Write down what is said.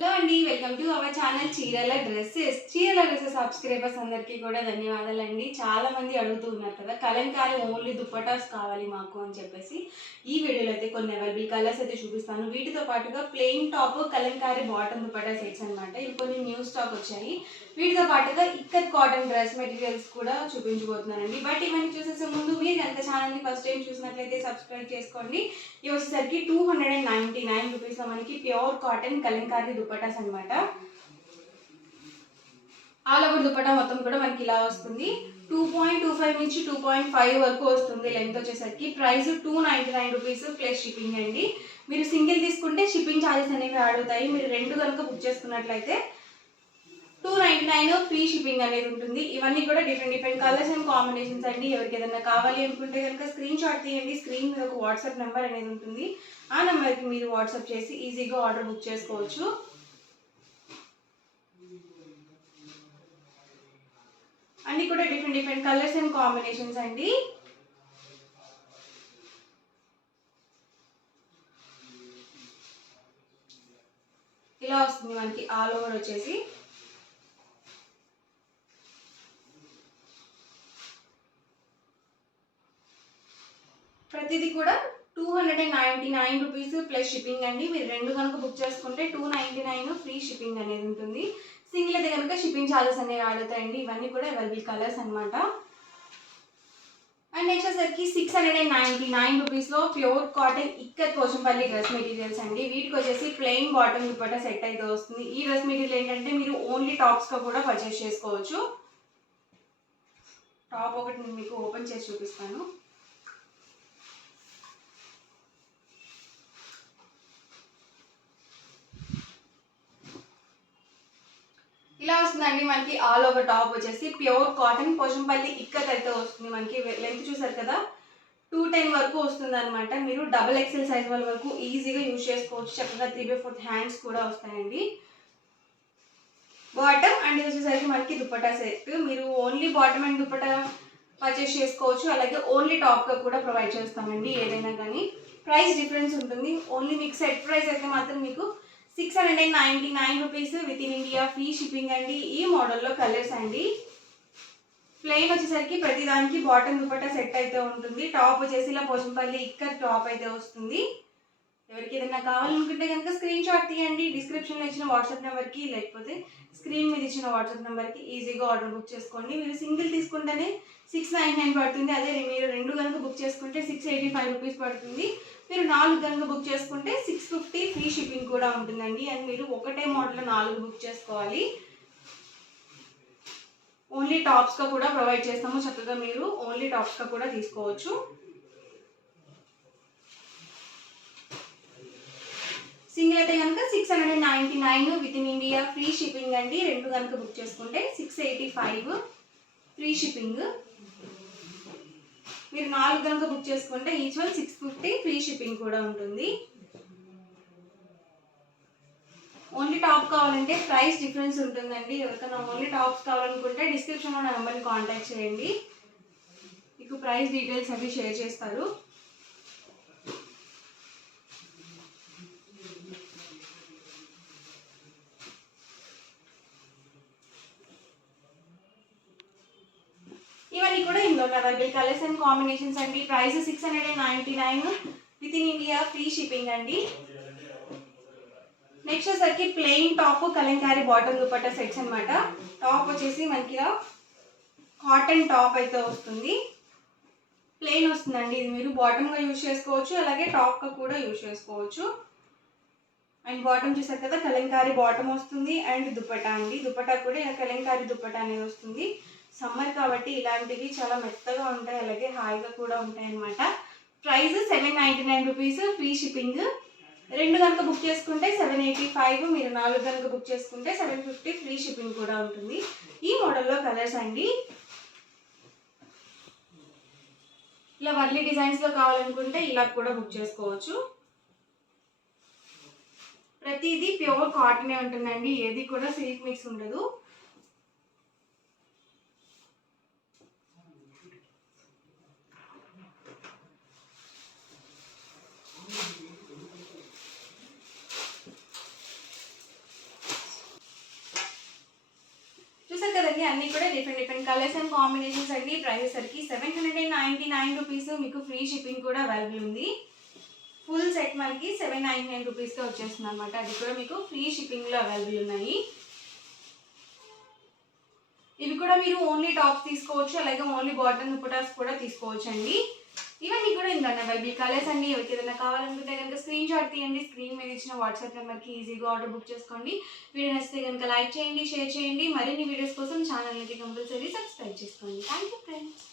Hello అండి, welcome to our channel చీరల dresses subscribers అందరికీ కూడా ధన్యవాదాలండి. చాలా మంది అడుగుతూ ఉన్నారు కదా, కలంకారీ ఓన్లీ దుప్పటాస్ కావాలి మాకు అని చెప్పేసి. ఈ వీడియోలో అయితే కొన్ని అవైలబుల్ కలర్స్ అయితే చూపిస్తాను. వీటితో పాటుగా plain top Kalamkari bottom dupatta sets అనమాట. ఇవి కొన్ని న్యూ స్టాక్ వచ్చాయి. వీటితో పాటుగా ఇక్కత్ కాటన్ డ్రెస్ మెటీరియల్స్ కూడా చూపించబోతున్నానండి. బట్ ఇవన్నీ చూసేసే ముందు మీరు కనుక ఛానల్ని ఫస్ట్ టైం చూసినట్లయితే సబ్స్క్రైబ్ చేసుకోండి. ఇవి వచ్చేసరికి 299 రూపీస్లో మనకి ప్యూర్ కాటన్ కలంకారీ దుపట్టాస్ అనమాట. ఆల్ ఓవర్ దుపట్టా మొత్తం కూడా మనకి ఇలా వస్తుంది. 2.25 నుంచి 2.5 వరకు వస్తుంది లెంత్ వచ్చేసరికి. ప్రైస్ 299 రూపీస్ ప్లస్ షిప్పింగ్ అండి. మీరు సింగిల్ తీసుకుంటే షిప్పింగ్ ఛార్జెస్ అనేవి యాడ్ అవుతాయి. మీరు రెండు కనుక బుక్ చేసుకున్నట్లయితే 299 ఫ్రీ షిప్పింగ్ అనేది ఉంటుంది. ఇవన్నీ కూడా డిఫరెంట్ కలర్స్ అండ్ కాంబినేషన్స్ అండి. ఎవరికి ఏదైనా కావాలి అనుకుంటే కనుక స్క్రీన్ షాట్ తీయండి. స్క్రీన్ మీద ఒక వాట్సాప్ నెంబర్ అనేది ఉంటుంది. ఆ నెంబర్కి మీరు వాట్సాప్ చేసి ఈజీగా ఆర్డర్ బుక్ చేసుకోవచ్చు. అన్నీ కూడా డిఫరెంట్ కలర్స్ అండ్ కాంబినేషన్స్ అండి. ఇలా వస్తుంది మనకి ఆల్ ఓవర్ వచ్చేసి. ప్రతిదీ కూడా 299 రూపీస్ ప్లస్ షిప్పింగ్ అండి. మీరు రెండు కనుక బుక్ చేసుకుంటే 299 ఫ్రీ షిప్పింగ్ అనేది ఉంటుంది. సింగిల్ అయితే కనుక షిప్పింగ్ ఛార్జెస్ అనేవి యాడ్ అవుతాయండి. ఇవన్నీ కూడా అవైలబుల్ కలర్స్ అనమాట. అండ్ నెక్స్ట్ వచ్చేసరికి 699 రూపీస్లో pure cotton ikat Pochampally dress materials అండి. వీటికి వచ్చేసి ప్లెయిన్ బాటమ్ దుపట్టా సెట్ అయితే వస్తుంది. ఈ డ్రెస్ మెటీరియల్ ఏంటంటే మీరు ఓన్లీ టాప్స్గా కూడా పర్చేస్ చేసుకోవచ్చు. టాప్ ఒకటి నేను మీకు ఓపెన్ చేసి చూపిస్తాను. ఇలా వస్తుందండి మనకి ఆల్ ఓవర్ టాప్ వచ్చేసి ప్యూర్ కాటన్ పోచంపల్లి ఇక్కత్ అయితే వస్తుంది. మనకి లెంత్ చూసారు కదా, 210 వరకు వస్తుంది అనమాట. మీరు డబుల్ ఎక్సెల్ సైజ్ వాళ్ళ వరకు ఈజీగా యూజ్ చేసుకోవచ్చు. చక్కగా 3/4 హ్యాండ్స్ కూడా వస్తాయండి. బాటమ్ అండ్ ఇది వచ్చేసరికి మనకి దుపట్టా సెట్. మీరు only bottom and dupatta purchase చేసుకోవచ్చు. అలాగే ఓన్లీ టాప్గా కూడా ప్రొవైడ్ చేస్తామండి. ఏదైనా కానీ ప్రైస్ డిఫరెన్స్ ఉంటుంది. ఓన్లీ మీకు సెట్ ప్రైస్ అయితే మాత్రం మీకు 699 rupees with in India free shipping అండి. ఈ మోడల్లో కలర్స్ అండి. ప్లెయిన్ వచ్చేసరికి ప్రతిదానికి బాటమ్ దుపట్టా సెట్ అయితే ఉంటుంది. టాప్ వచ్చేసి ఇలా పోచంపల్లి ఇక్కత్ టాప్ అయితే వస్తుంది. ఎవరికి ఏదైనా కావాలనుకుంటే కనుక స్క్రీన్ షాట్ తీయండి. డిస్క్రిప్షన్లో ఇచ్చిన వాట్సాప్ నెంబర్కి లేకపోతే స్క్రీన్ మీద ఇచ్చిన వాట్సాప్ నెంబర్కి ఈజీగా ఆర్డర్ బుక్ చేసుకోండి. మీరు సింగిల్ తీసుకుంటేనే 699 పడుతుంది. అదే మీరు రెండు కనుక బుక్ చేసుకుంటే 685 రూపీస్ పడుతుంది. మీరు 4 కనుక బుక్ చేసుకుంటే 650 ఫ్రీ షిప్పింగ్ కూడా ఉంటుందండి. అండ్ మీరు ఒకటే మోడల్లో 4 బుక్ చేసుకోవాలి. ఓన్లీ టాప్స్గా కూడా ప్రొవైడ్ చేస్తాము. చక్కగా మీరు ఓన్లీ టాప్స్గా కూడా తీసుకోవచ్చు. సింగిల్ అయితే కనుక 699 with in India free shipping అండి. రెండు కనుక బుక్ చేసుకుంటే 685 ఫ్రీ షిప్పింగ్. మీరు 4 కనుక బుక్ చేసుకుంటే ఈచ్ వన్ 650 ఫ్రీ షిప్పింగ్ కూడా ఉంటుంది. ఓన్లీ టాప్ కావాలంటే ప్రైస్ డిఫరెన్స్ ఉంటుందండి. ఎవరికైనా ఓన్లీ టాప్స్ కావాలనుకుంటే డిస్క్రిప్షన్లో నా నెంబర్ని కాంటాక్ట్ చేయండి. మీకు ప్రైస్ డీటెయిల్స్ అవి షేర్ చేస్తారు. ఇవన్నీ కూడా ఇందులో అవైలబుల్ కలర్స్ అండ్ కాంబినేషన్స్ అండి. Price 699 with in India free shipping అండి. నెక్స్ట్ వచ్చేసరికి plain top Kalamkari bottom dupatta sets అనమాట. టాప్ వచ్చేసి మనకి కాటన్ టాప్ అయితే వస్తుంది. ప్లెయిన్ వస్తుందండి. ఇది మీరు బాటమ్గా యూజ్ చేసుకోవచ్చు, అలాగే టాప్గా కూడా యూజ్ చేసుకోవచ్చు. అండ్ బాటమ్ చూసారు కదా, కలంకారీ బాటమ్ వస్తుంది. అండ్ దుపట్టా అండి, దుపట్టా కూడా కలంకారీ దుపట్టా అనేది వస్తుంది. సమ్మర్ కాబట్టి ఇలాంటివి చాలా మెత్తగా ఉంటాయి, అలాగే హాయిగా కూడా ఉంటాయి అన్నమాట. Price 799 rupees free shipping. రెండు కనుక బుక్ చేసుకుంటే 785, మీరు 4 కనుక బుక్ చేసుకుంటే 750 ఫ్రీ షిప్పింగ్ కూడా ఉంటుంది. ఈ మోడల్లో కలర్స్ అండి. ఇలా వర్లీ డిజైన్స్లో కావాలనుకుంటే ఇలా కూడా బుక్ చేసుకోవచ్చు. ప్రతిదీ ప్యూర్ కాటనే ఉంటుందండి. ఏది కూడా సిల్క్ మిక్స్ ఉండదు. అన్నీ కూడా డిఫరెంట్ కలర్స్ అండ్ కాంబినేషన్స్ అండి. ప్రైస్ సరికి 799 రూపీస్. మీకు ఫ్రీ షిప్పింగ్ కూడా అవైలబుల్ ఉంది. ఫుల్ సెట్ మనకి 799 రూపీస్కి వచ్చేస్తుంది అనమాట. అది కూడా మీకు ఫ్రీ షిప్పింగ్లో అవైలబుల్ ఉన్నాయి. ఇవి కూడా మీరు ఓన్లీ టాప్స్ తీసుకోవచ్చు, అలాగే ఓన్లీ బాటమ్ దుపటాస్ కూడా తీసుకోవచ్చు అండి. ఇవన్నీ కూడా ఇంకా అవైలబుల్ కలర్స్ అండి. ఎవరికి ఏదైనా కావాలనుకుంటే కనుక స్క్రీన్ షాట్ తీయండి. స్క్రీన్ మీద ఇచ్చిన వాట్సాప్ నెంబర్కి ఈజీగా ఆర్డర్ బుక్ చేసుకోండి. వీడియో నచ్చితే కనుక లైక్ చేయండి, షేర్ చేయండి. మరిన్ని వీడియోస్ కోసం ఛానల్ని కంపల్సరీ సబ్స్క్రైబ్ చేసుకోండి. Thank you friends.